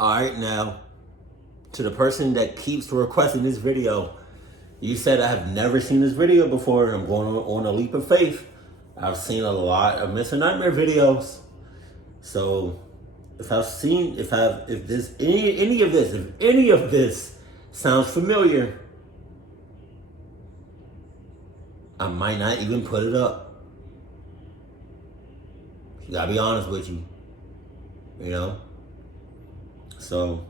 Alright, now, to the person that keeps requesting this video, you said I have never seen this video before, and I'm going on a leap of faith. I've seen a lot of Mr. Nightmare videos. So, if any of this sounds familiar, I might not even put it up. You gotta be honest with you. You know? So,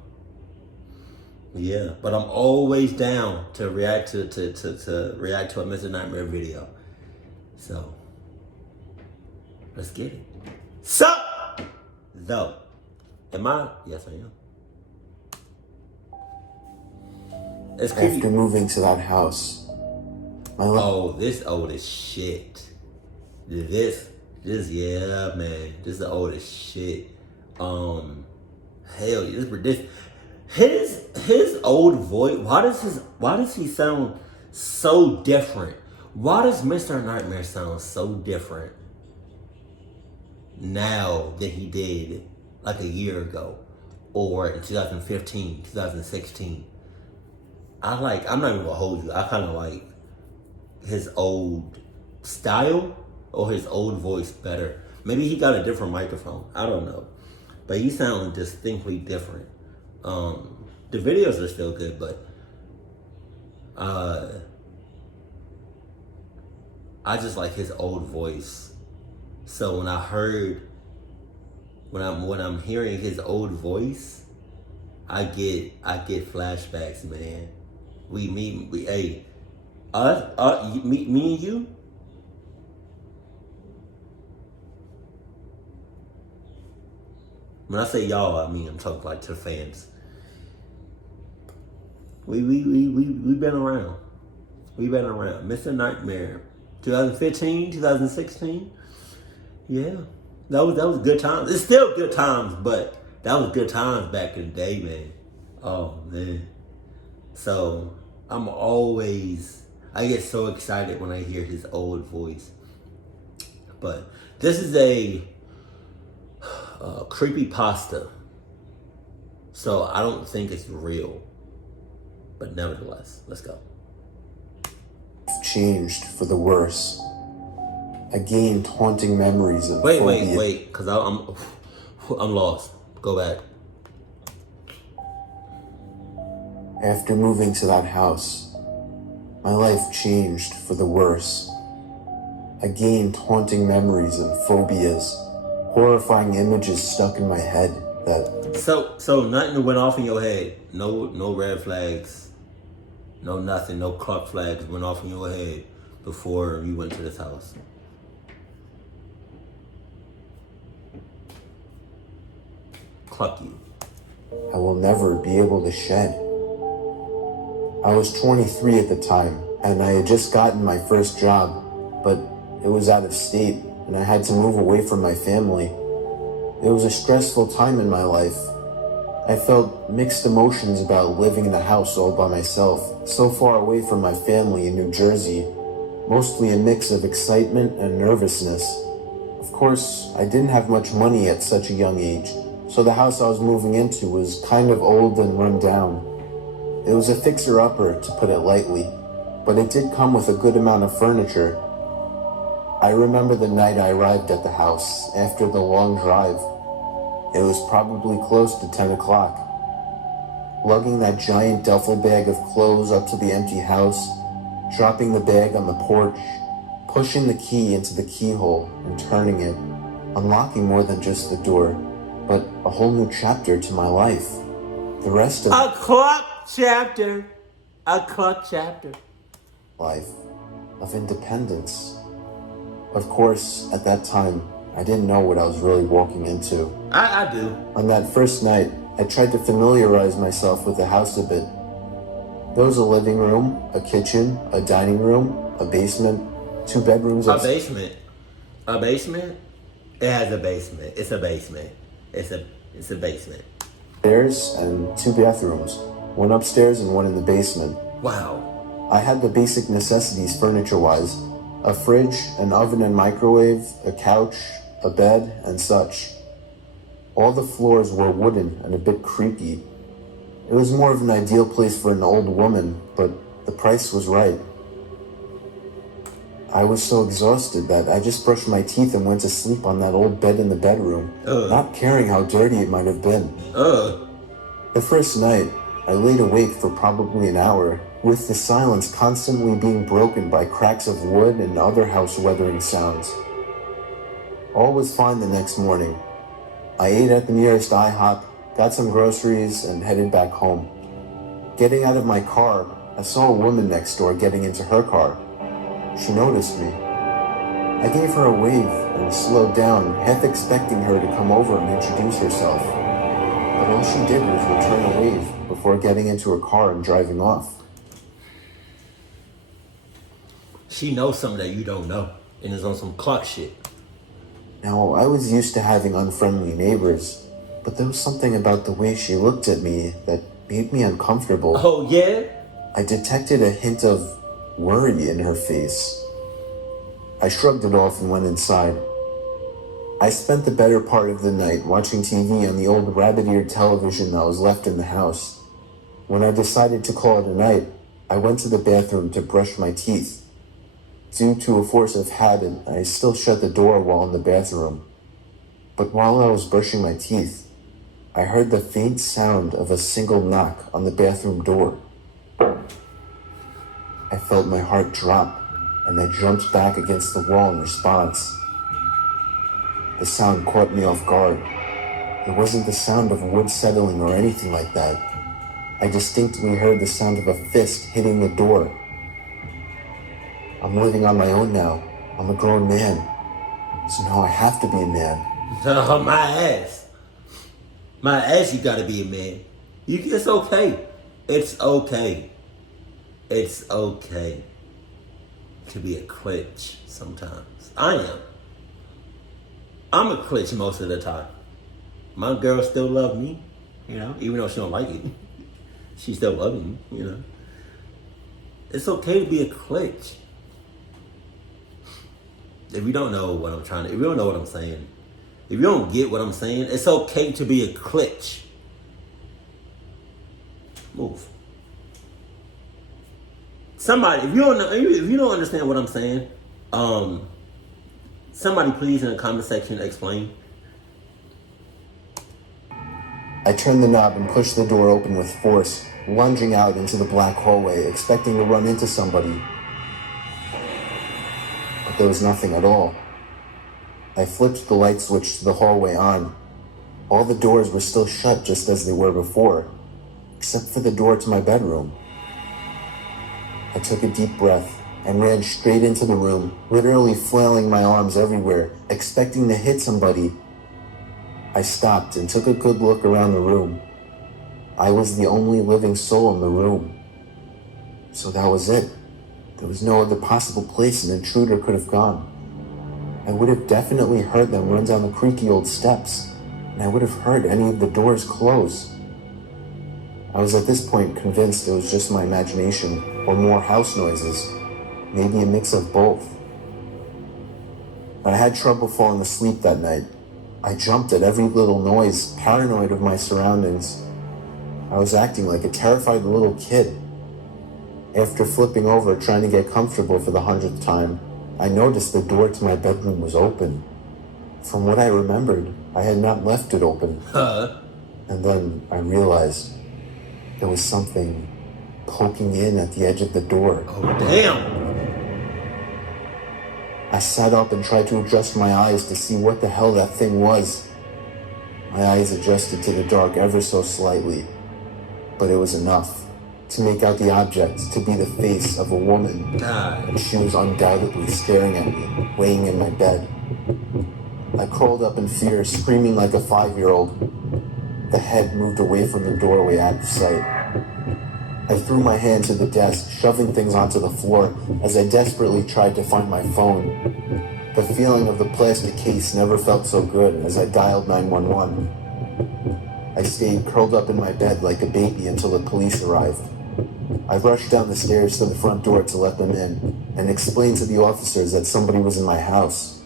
yeah. But I'm always down to react to react to a Mr. Nightmare video. So, let's get it. Sup? Though. Am I? Yes, I am. It's creepy. After moving to that house, this old as shit. This, yeah, man. This is the oldest shit. Hell, his old voice. Why does he sound so different? Why does Mr. Nightmare sound so different now than he did like a year ago, or in 2015, 2016? I'm not even gonna hold you. I kind of like his old style or his old voice better. Maybe he got a different microphone. I don't know. But he sounded distinctly different. The videos are still good, but I just like his old voice. So when I'm hearing his old voice, I get flashbacks, man. Me and you. When I say y'all, I mean I'm talking like to the fans. We been around. We've been around. Mr. Nightmare, 2015, 2016. Yeah, that was good times. It's still good times, but that was good times back in the day, man. Oh man. So I get so excited when I hear his old voice. But this is a creepypasta, so I don't think it's real. But nevertheless, let's go. Changed for the worse. I gained haunting memories of Wait, because I'm lost. Go back. After moving to that house, my life changed for the worse. I gained haunting memories and phobias, horrifying images stuck in my head that... So nothing went off in your head? No red flags? No nothing? No cluck flags went off in your head before you went to this house? Cluck you. I will never be able to shed. I was 23 at the time, and I had just gotten my first job, but it was out of state, and I had to move away from my family. It was a stressful time in my life. I felt mixed emotions about living in a house all by myself, so far away from my family in New Jersey, mostly a mix of excitement and nervousness. Of course, I didn't have much money at such a young age, so the house I was moving into was kind of old and run down. It was a fixer-upper, to put it lightly, but it did come with a good amount of furniture. I remember the night I arrived at the house after the long drive. It was probably close to 10 o'clock. Lugging that giant duffel bag of clothes up to the empty house, dropping the bag on the porch, pushing the key into the keyhole and turning it, unlocking more than just the door, but a whole new chapter to my life. The rest of A cluck chapter. Life of independence. Of course, at that time, I didn't know what I was really walking into. I do. On that first night, I tried to familiarize myself with the house a bit. There was a living room, a kitchen, a dining room, a basement, 2 bedrooms. A basement? It has a basement. It's a basement. It's a basement. Stairs and 2 bathrooms, one upstairs and one in the basement. Wow. I had the basic necessities furniture-wise, a fridge, an oven and microwave, a couch, a bed, and such. All the floors were wooden and a bit creaky. It was more of an ideal place for an old woman, but the price was right. I was so exhausted that I just brushed my teeth and went to sleep on that old bed in the bedroom, not caring how dirty it might have been. The first night, I laid awake for probably an hour, with the silence constantly being broken by cracks of wood and other house weathering sounds. All was fine the next morning. I ate at the nearest IHOP, got some groceries, and headed back home. Getting out of my car, I saw a woman next door getting into her car. She noticed me. I gave her a wave and slowed down, half expecting her to come over and introduce herself. But all she did was return a wave before getting into her car and driving off. She knows something that you don't know, and is on some clock shit. Now, I was used to having unfriendly neighbors, but there was something about the way she looked at me that made me uncomfortable. Oh, yeah? I detected a hint of worry in her face. I shrugged it off and went inside. I spent the better part of the night watching TV on the old rabbit-eared television that was left in the house. When I decided to call it a night, I went to the bathroom to brush my teeth. Due to a force of habit, I still shut the door while in the bathroom. But while I was brushing my teeth, I heard the faint sound of a single knock on the bathroom door. I felt my heart drop, and I jumped back against the wall in response. The sound caught me off guard. It wasn't the sound of wood settling or anything like that. I distinctly heard the sound of a fist hitting the door. I'm living on my own now. I'm a grown man. So now I have to be a man. My ass. My ass, you gotta be a man. It's okay. It's okay. It's okay to be a klitsch sometimes. I am. I'm a klitsch most of the time. My girl still love me, even though she don't like it. She still love me, It's okay to be a klitsch. If you don't know what I'm if you don't know what I'm saying, if you don't get what I'm saying, it's okay to be a klitsch. Move. Somebody, if you don't understand what I'm saying, somebody please in the comment section explain. I turned the knob and pushed the door open with force, lunging out into the black hallway, expecting to run into somebody. But there was nothing at all. I flipped the light switch to the hallway on. All the doors were still shut just as they were before, except for the door to my bedroom. I took a deep breath and ran straight into the room, literally flailing my arms everywhere, expecting to hit somebody. I stopped and took a good look around the room. I was the only living soul in the room. So that was it. There was no other possible place an intruder could have gone. I would have definitely heard them run down the creaky old steps, and I would have heard any of the doors close. I was at this point convinced it was just my imagination, or more house noises, maybe a mix of both. I had trouble falling asleep that night. I jumped at every little noise, paranoid of my surroundings. I was acting like a terrified little kid. After flipping over, trying to get comfortable for the 100th time, I noticed the door to my bedroom was open. From what I remembered, I had not left it open. And then I realized there was something poking in at the edge of the door. Oh, damn. I sat up and tried to adjust my eyes to see what the hell that thing was. My eyes adjusted to the dark ever so slightly, but it was enough to make out the object to be the face of a woman. God. And she was undoubtedly staring at me, laying in my bed. I crawled up in fear, screaming like a 5-year-old. The head moved away from the doorway out of sight. I threw my hand to the desk, shoving things onto the floor as I desperately tried to find my phone. The feeling of the plastic case never felt so good as I dialed 911. I stayed curled up in my bed like a baby until the police arrived. I rushed down the stairs to the front door to let them in and explained to the officers that somebody was in my house.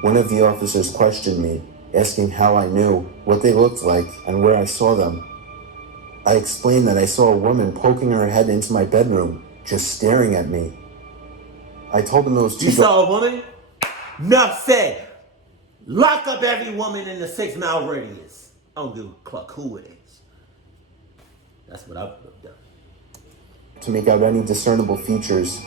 One of the officers questioned me, asking how I knew, what they looked like, and where I saw them. I explained that I saw a woman poking her head into my bedroom, just staring at me. I told them it was You saw a woman? Enough said. Lock up every woman in the 6 mile radius. I don't give a cluck who it is. That's what I would have done. To make out any discernible features.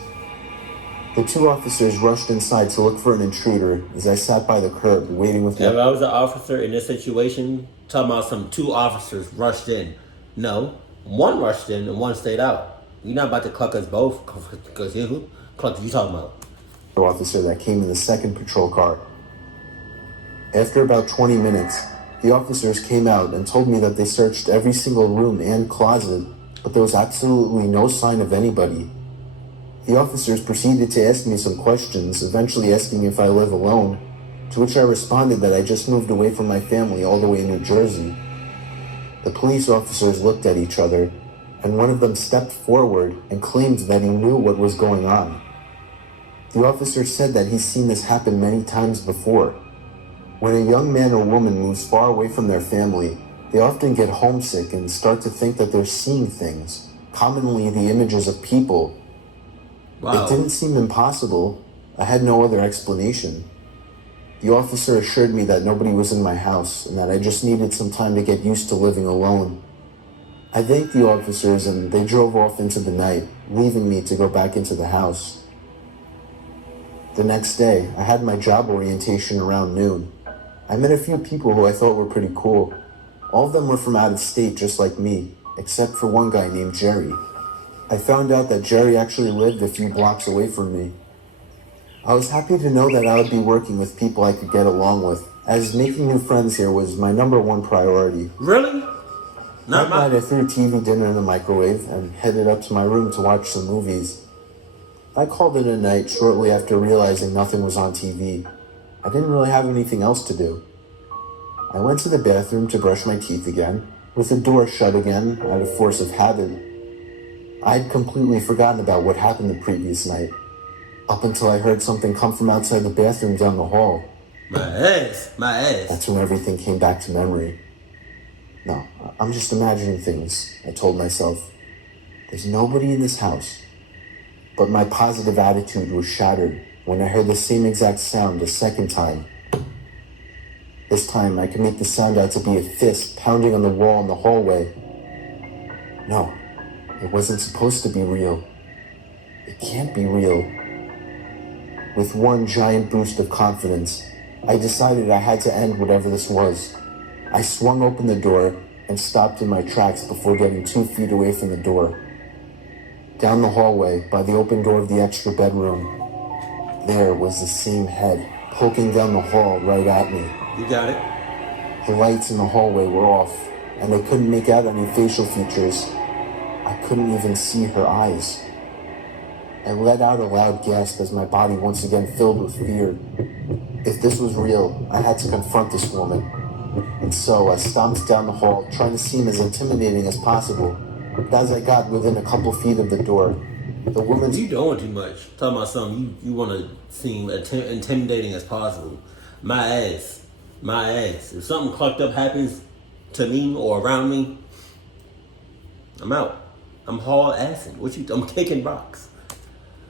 The 2 officers rushed inside to look for an intruder as I sat by the curb waiting with If I was an officer in this situation, talking about some 2 officers rushed in. No, 1 rushed in and 1 stayed out. You're not about to cluck us both, because who cluck you talking about? The officer that came in the second patrol car. After about 20 minutes, the officers came out and told me that they searched every single room and closet, but there was absolutely no sign of anybody. The officers proceeded to ask me some questions, eventually asking if I live alone, to which I responded that I just moved away from my family all the way in New Jersey. The police officers looked at each other, and one of them stepped forward and claimed that he knew what was going on. The officer said that he's seen this happen many times before. When a young man or woman moves far away from their family, they often get homesick and start to think that they're seeing things, commonly the images of people. Wow. It didn't seem impossible. I had no other explanation. The officer assured me that nobody was in my house and that I just needed some time to get used to living alone. I thanked the officers and they drove off into the night, leaving me to go back into the house. The next day, I had my job orientation around noon. I met a few people who I thought were pretty cool. All of them were from out of state just like me, except for one guy named Jerry. I found out that Jerry actually lived a few blocks away from me. I was happy to know that I would be working with people I could get along with, as making new friends here was my #1 priority. Really? That night I threw TV dinner in the microwave and headed up to my room to watch some movies. I called it a night shortly after realizing nothing was on TV. I didn't really have anything else to do. I went to the bathroom to brush my teeth again, with the door shut again out of force of habit. I'd completely forgotten about what happened the previous night, up until I heard something come from outside the bathroom down the hall. My ass. That's when everything came back to memory. No, I'm just imagining things, I told myself. There's nobody in this house. But my positive attitude was shattered when I heard the same exact sound a second time. This time, I could make the sound out to be a fist pounding on the wall in the hallway. No, it wasn't supposed to be real. It can't be real. With one giant boost of confidence, I decided I had to end whatever this was. I swung open the door and stopped in my tracks before getting 2 feet away from the door. Down the hallway, by the open door of the extra bedroom, there was the same head poking down the hall right at me. You got it. The lights in the hallway were off, and I couldn't make out any facial features. I couldn't even see her eyes. I let out a loud gasp as my body once again filled with fear. If this was real, I had to confront this woman. And so I stomped down the hall, trying to seem as intimidating as possible. But as I got within a couple feet of the door, the woman's... You doing too much. Talking about something you want to seem intimidating as possible. My ass. If something clucked up happens to me or around me, I'm out. I'm haul-assing. I'm kicking rocks.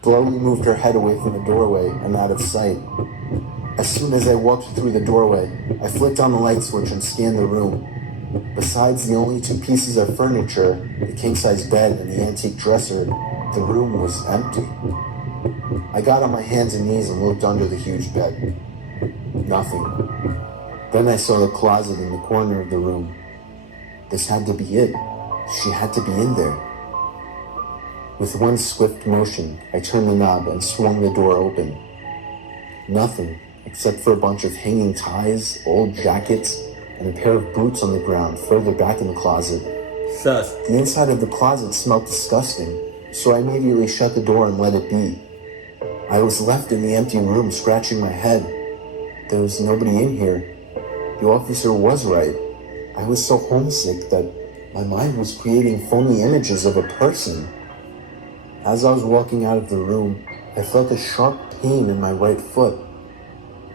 slowly moved her head away from the doorway and out of sight. As soon as I walked through the doorway, I flicked on the light switch and scanned the room. Besides the only 2 pieces of furniture, the king-size bed and the antique dresser, the room was empty. I got on my hands and knees and looked under the huge bed. Nothing. Then I saw the closet in the corner of the room. This had to be it. She had to be in there. With one swift motion, I turned the knob and swung the door open. Nothing, except for a bunch of hanging ties, old jackets, and a pair of boots on the ground further back in the closet. Sus. The inside of the closet smelled disgusting, so I immediately shut the door and let it be. I was left in the empty room scratching my head. There was nobody in here. The officer was right. I was so homesick that my mind was creating phony images of a person. As I was walking out of the room, I felt a sharp pain in my right foot.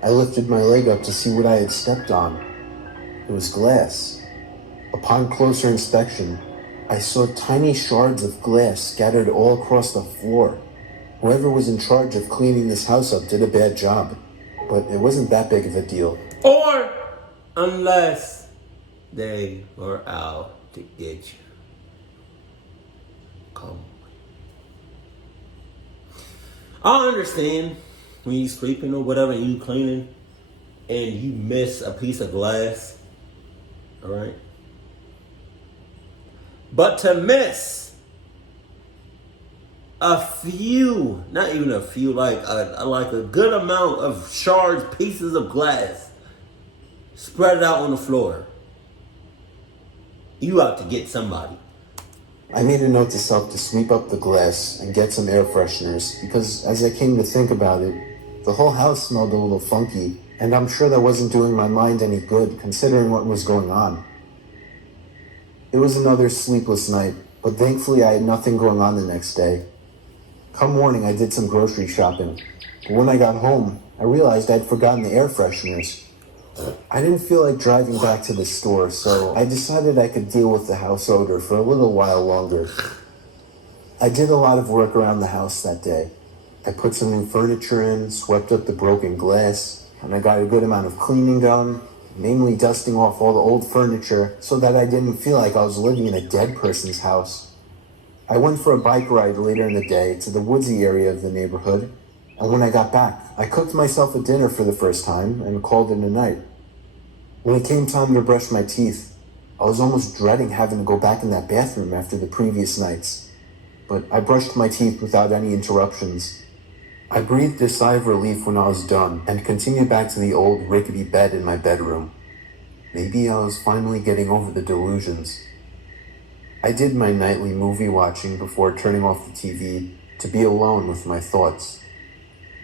I lifted my leg up to see what I had stepped on. It was glass. Upon closer inspection, I saw tiny shards of glass scattered all across the floor. Whoever was in charge of cleaning this house up did a bad job, but it wasn't that big of a deal. Or unless they were out to get you. Come on. I understand when you sweeping or whatever and you cleaning and you miss a piece of glass. Alright? But to miss a few, not even a few, like a good amount of shards, pieces of glass spread out on the floor, you have to get somebody. I made a note to self to sweep up the glass and get some air fresheners because as I came to think about it, the whole house smelled a little funky, and I'm sure that wasn't doing my mind any good considering what was going on. It was another sleepless night, but thankfully I had nothing going on the next day. Come morning, I did some grocery shopping, but when I got home, I realized I'd forgotten the air fresheners. I didn't feel like driving back to the store, so I decided I could deal with the house odor for a little while longer. I did a lot of work around the house that day. I put some new furniture in, swept up the broken glass, and I got a good amount of cleaning done, mainly dusting off all the old furniture so that I didn't feel like I was living in a dead person's house. I went for a bike ride later in the day to the woodsy area of the neighborhood, and when I got back, I cooked myself a dinner for the first time and called it a night. When it came time to brush my teeth, I was almost dreading having to go back in that bathroom after the previous nights, but I brushed my teeth without any interruptions. I breathed a sigh of relief when I was done and continued back to the old rickety bed in my bedroom. Maybe I was finally getting over the delusions. I did my nightly movie watching before turning off the TV to be alone with my thoughts.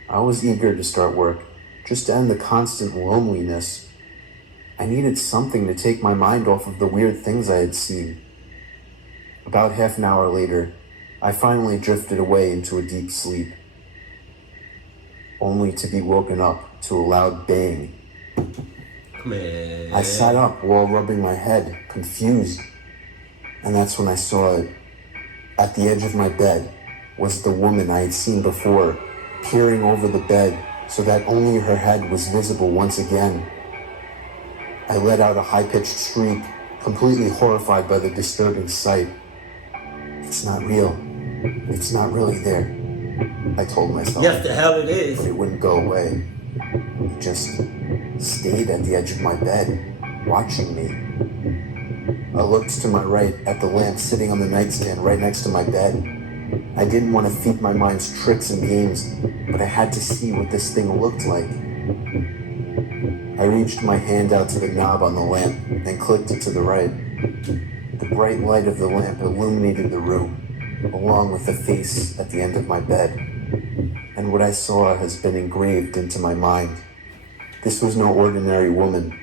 I was eager to start work, just to end the constant loneliness. I needed something to take my mind off of the weird things I had seen. About half an hour later, I finally drifted away into a deep sleep, only to be woken up to a loud bang. Man. I sat up while rubbing my head, confused, and that's when I saw it. At the edge of my bed was the woman I had seen before, peering over the bed so that only her head was visible once again. I let out a high-pitched shriek, completely horrified by the disturbing sight. It's not real. It's not really there, I told myself. Yes, the hell it is. But it wouldn't go away. It just stayed at the edge of my bed, watching me. I looked to my right at the lamp sitting on the nightstand right next to my bed. I didn't want to feed my mind's tricks and games, but I had to see what this thing looked like. I reached my hand out to the knob on the lamp and clicked it to the right. The bright light of the lamp illuminated the room, along with the face at the end of my bed. And what I saw has been engraved into my mind. This was no ordinary woman.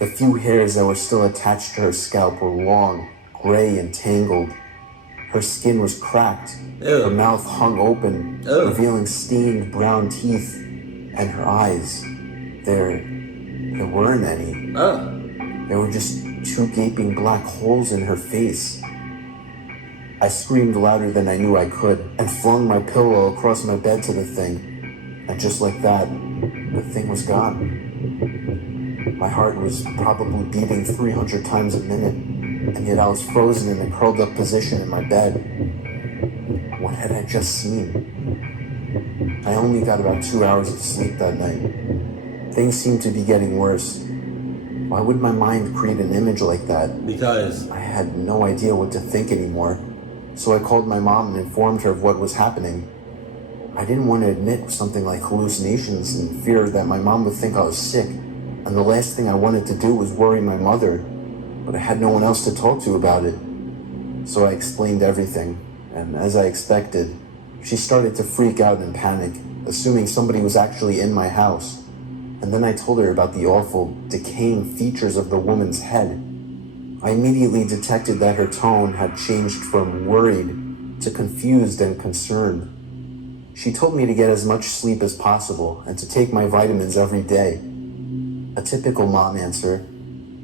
The few hairs that were still attached to her scalp were long, gray, and tangled. Her skin was cracked. Ew. Her mouth hung open, Ew. revealing stained brown teeth. And her eyes, there weren't any. There were just two gaping black holes in her face. I screamed louder than I knew I could and flung my pillow across my bed to the thing. And just like that, the thing was gone. My heart was probably beating 300 times a minute, and yet I was frozen in a curled up position in my bed. What had I just seen? I only got about 2 hours of sleep that night. Things seemed to be getting worse. Why would my mind create an image like that? Because I had no idea what to think anymore, so I called my mom and informed her of what was happening. I didn't want to admit something like hallucinations in fear that my mom would think I was sick, and the last thing I wanted to do was worry my mother, but I had no one else to talk to about it. So I explained everything, and as I expected, she started to freak out and panic, assuming somebody was actually in my house. And then I told her about the awful, decaying features of the woman's head. I immediately detected that her tone had changed from worried to confused and concerned. She told me to get as much sleep as possible and to take my vitamins every day. A typical mom answer,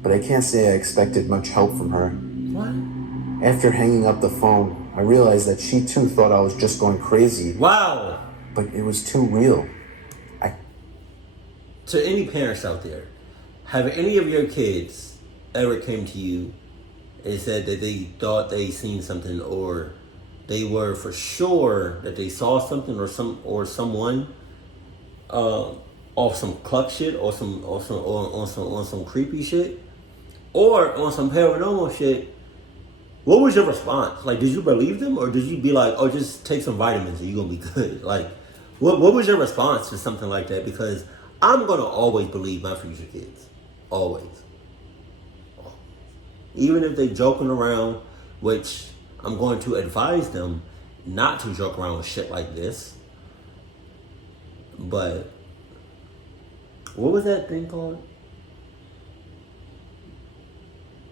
but I can't say I expected much help from her. What? After hanging up the phone, I realized that she too thought I was just going crazy. Wow. But it was too real. To any parents out there, have any of your kids ever came to you and said that they thought they seen something, or they were for sure that they saw something or someone off some cluck shit or on some creepy shit or on some paranormal shit? What was your response? Like, did you believe them, or did you be like, "Oh, just take some vitamins and you're gonna be good"? Like, what was your response to something like that? Because I'm gonna always believe my future kids, always. Even if they joking around, which I'm going to advise them not to joke around with shit like this. But what was that thing called?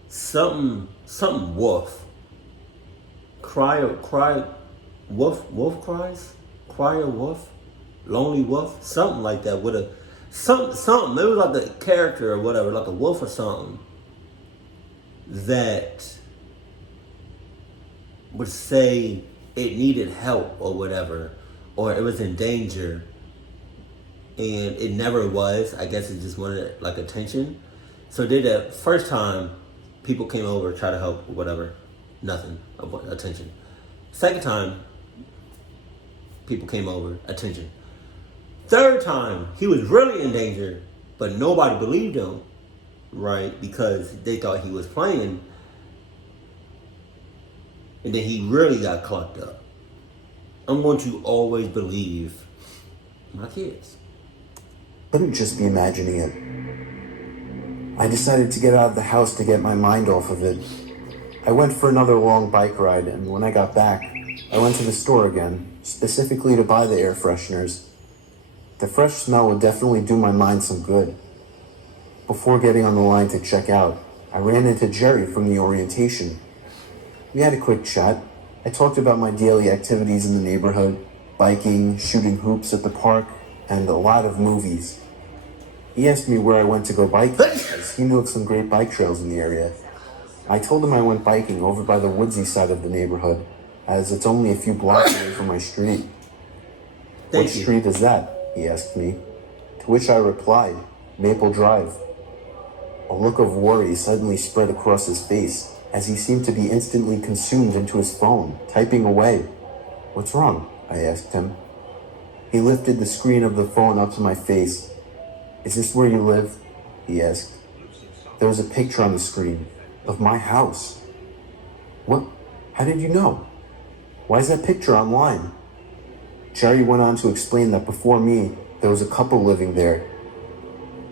Something wolf. Wolf cries? Cry a wolf? Lonely wolf? Something like that with a something. It was like a character or whatever, like a wolf or something, that would say it needed help or whatever, or it was in danger, and it never was. I guess it just wanted like attention. So did that first time, people came over, try to help or whatever, nothing, attention. Second time, people came over, attention. Third time, he was really in danger, but nobody believed him, right? Because they thought he was playing. And then he really got clocked up. I'm going to always believe my kids. I couldn't just be imagining it. I decided to get out of the house to get my mind off of it. I went for another long bike ride, and when I got back, I went to the store again, specifically to buy the air fresheners. The fresh smell would definitely do my mind some good. Before getting on the line to check out, I ran into Jerry from the orientation. We had a quick chat. I talked about my daily activities in the neighborhood, biking, shooting hoops at the park, and a lot of movies. He asked me where I went to go biking, as he knew of some great bike trails in the area. I told him I went biking over by the woodsy side of the neighborhood, as it's only a few blocks away from my street. What street is that? He asked me, to which I replied, Maple Drive. A look of worry suddenly spread across his face, as he seemed to be instantly consumed into his phone, typing away. What's wrong? I asked him. He lifted the screen of the phone up to my face. Is this where you live? He asked. There was a picture on the screen of my house. What? How did you know? Why is that picture online? Jerry went on to explain that before me, there was a couple living there.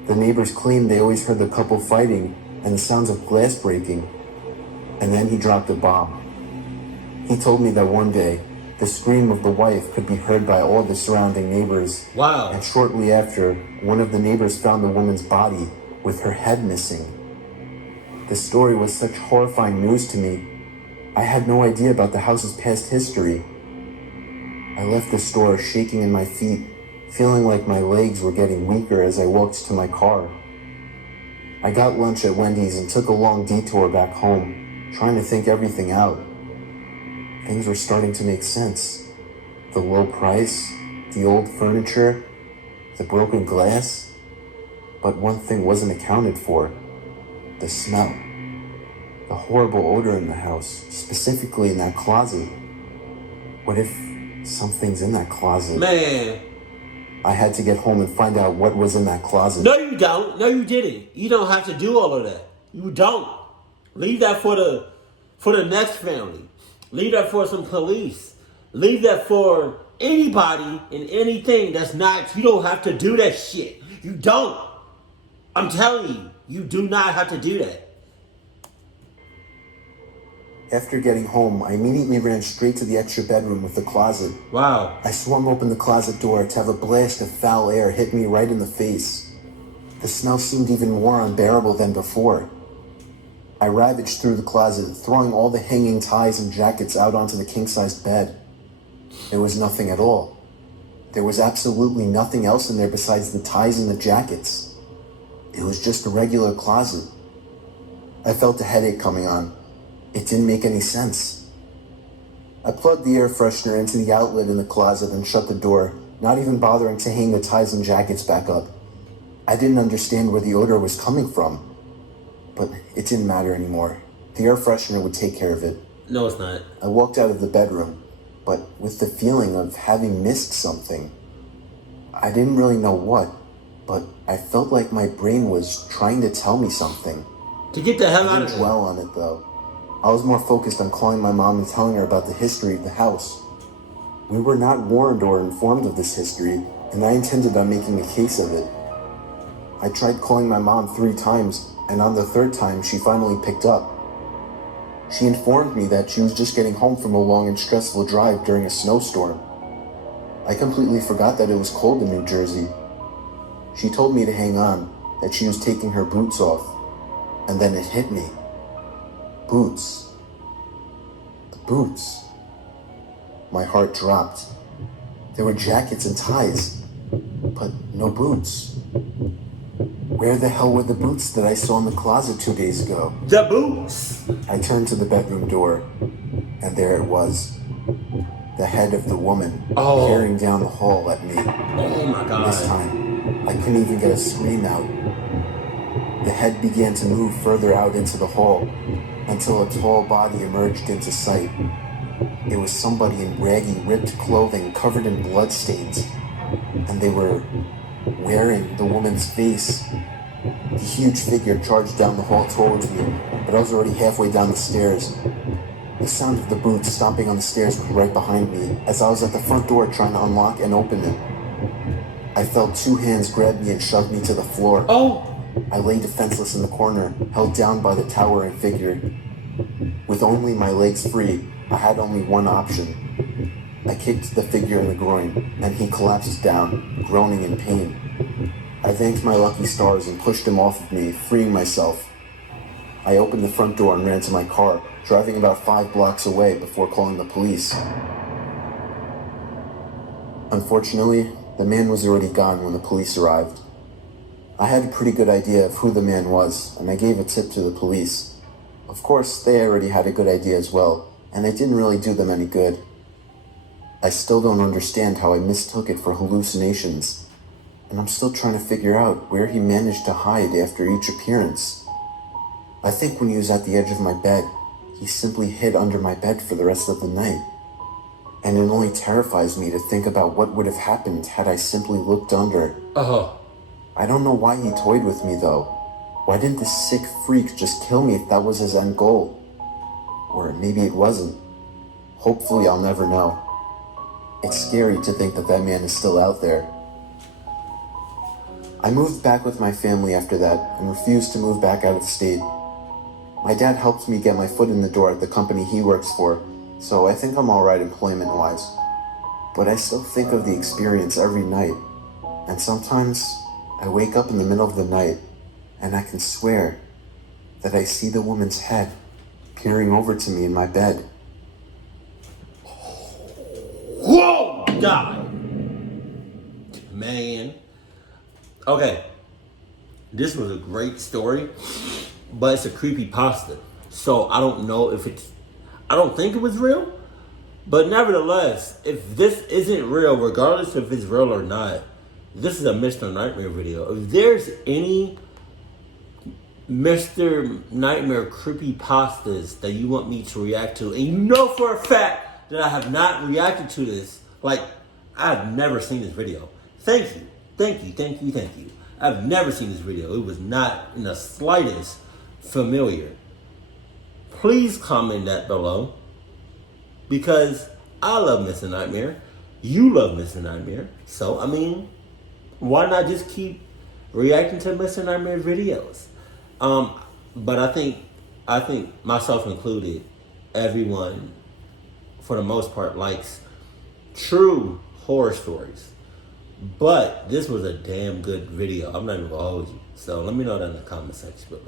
The neighbors claimed they always heard the couple fighting and the sounds of glass breaking. And then he dropped a bomb. He told me that one day, the scream of the wife could be heard by all the surrounding neighbors. Wow. And shortly after, one of the neighbors found the woman's body with her head missing. The story was such horrifying news to me. I had no idea about the house's past history. I left the store shaking in my feet, feeling like my legs were getting weaker as I walked to my car. I got lunch at Wendy's and took a long detour back home, trying to think everything out. Things were starting to make sense. The low price, the old furniture, the broken glass. But one thing wasn't accounted for. The smell. The horrible odor in the house, specifically in that closet. What if something's in that closet? Man. I had to get home and find out what was in that closet. No, you don't. No, you didn't. You don't have to do all of that. You don't. Leave that for the next family. Leave that for some police. Leave that for anybody and anything that's not, you don't have to do that shit. You don't. I'm telling you, you do not have to do that. After getting home, I immediately ran straight to the extra bedroom with the closet. Wow. I swung open the closet door to have a blast of foul air hit me right in the face. The smell seemed even more unbearable than before. I ravaged through the closet, throwing all the hanging ties and jackets out onto the king-sized bed. There was nothing at all. There was absolutely nothing else in there besides the ties and the jackets. It was just a regular closet. I felt a headache coming on. It didn't make any sense. I plugged the air freshener into the outlet in the closet and shut the door, not even bothering to hang the ties and jackets back up. I didn't understand where the odor was coming from, but it didn't matter anymore. The air freshener would take care of it. No, it's not. I walked out of the bedroom, but with the feeling of having missed something. I didn't really know what, but I felt like my brain was trying to tell me something. To get the hell I out of didn't there. dwell on it though. I was more focused on calling my mom and telling her about the history of the house. We were not warned or informed of this history, and I intended on making a case of it. I tried calling my mom 3 times, and on the 3rd time, she finally picked up. She informed me that she was just getting home from a long and stressful drive during a snowstorm. I completely forgot that it was cold in New Jersey. She told me to hang on, that she was taking her boots off, and then it hit me. Boots. The boots. My heart dropped. There were jackets and ties, but no boots. Where the hell were the boots that I saw in the closet 2 days ago? The boots! I turned to the bedroom door, and there it was. The head of the woman peering down the hall at me. Oh my God. This time, I couldn't even get a scream out. The head began to move further out into the hall until a tall body emerged into sight. It was somebody in raggy, ripped clothing covered in bloodstains, and they were wearing the woman's face. The huge figure charged down the hall towards me, but I was already halfway down the stairs. The sound of the boots stomping on the stairs was right behind me as I was at the front door trying to unlock and open it. I felt 2 hands grab me and shove me to the floor. I lay defenseless in the corner, held down by the towering figure. With only my legs free, I had only one option. I kicked the figure in the groin, and he collapsed down, groaning in pain. I thanked my lucky stars and pushed him off of me, freeing myself. I opened the front door and ran to my car, driving about 5 blocks away before calling the police. Unfortunately, the man was already gone when the police arrived. I had a pretty good idea of who the man was, and I gave a tip to the police. Of course, they already had a good idea as well, and it didn't really do them any good. I still don't understand how I mistook it for hallucinations, and I'm still trying to figure out where he managed to hide after each appearance. I think when he was at the edge of my bed, he simply hid under my bed for the rest of the night. And it only terrifies me to think about what would have happened had I simply looked under. I don't know why he toyed with me though. Why didn't this sick freak just kill me if that was his end goal? Or maybe it wasn't. Hopefully I'll never know. It's scary to think that that man is still out there. I moved back with my family after that and refused to move back out of state. My dad helped me get my foot in the door at the company he works for, so I think I'm alright employment-wise. But I still think of the experience every night, and sometimes I wake up in the middle of the night and I can swear that I see the woman's head peering over to me in my bed. Whoa! God! Man. Okay. This was a great story, but it's a creepypasta. So I don't know if it's... I don't think it was real, but nevertheless, if this isn't real, regardless if it's real or not, this is a Mr. Nightmare video. If there's any Mr. Nightmare creepypastas that you want me to react to, and you know for a fact that I have not reacted to this, like, I've never seen this video. Thank you. Thank you, thank you, thank you. I've never seen this video. It was not in the slightest familiar. Please comment that below, because I love Mr. Nightmare. You love Mr. Nightmare. So, I mean, why not just keep reacting to Mr. Nightmare videos? But I think myself included, everyone, for the most part, likes true horror stories. But this was a damn good video. I'm not even gonna hold you. So let me know that in the comment section below.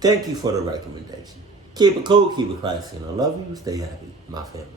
Thank you for the recommendation. Keep it cool, keep it classy, and I love you. Stay happy, my family.